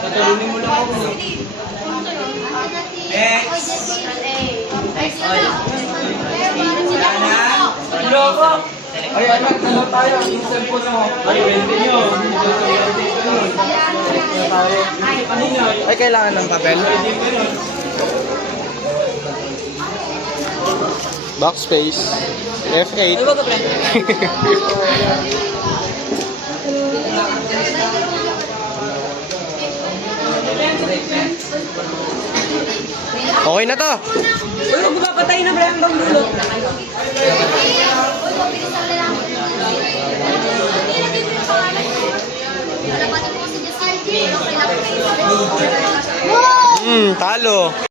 Tatalunin mo lang ako. Loko! Ay, anak, dalaw tayo. Yung cellphone mo. Ay, 20 nyo. Ay, kailangan ng papel. Backspace. F8. Okay na to. Uy, huwag mo papatay na, bre. Hanggang dulo. Talo.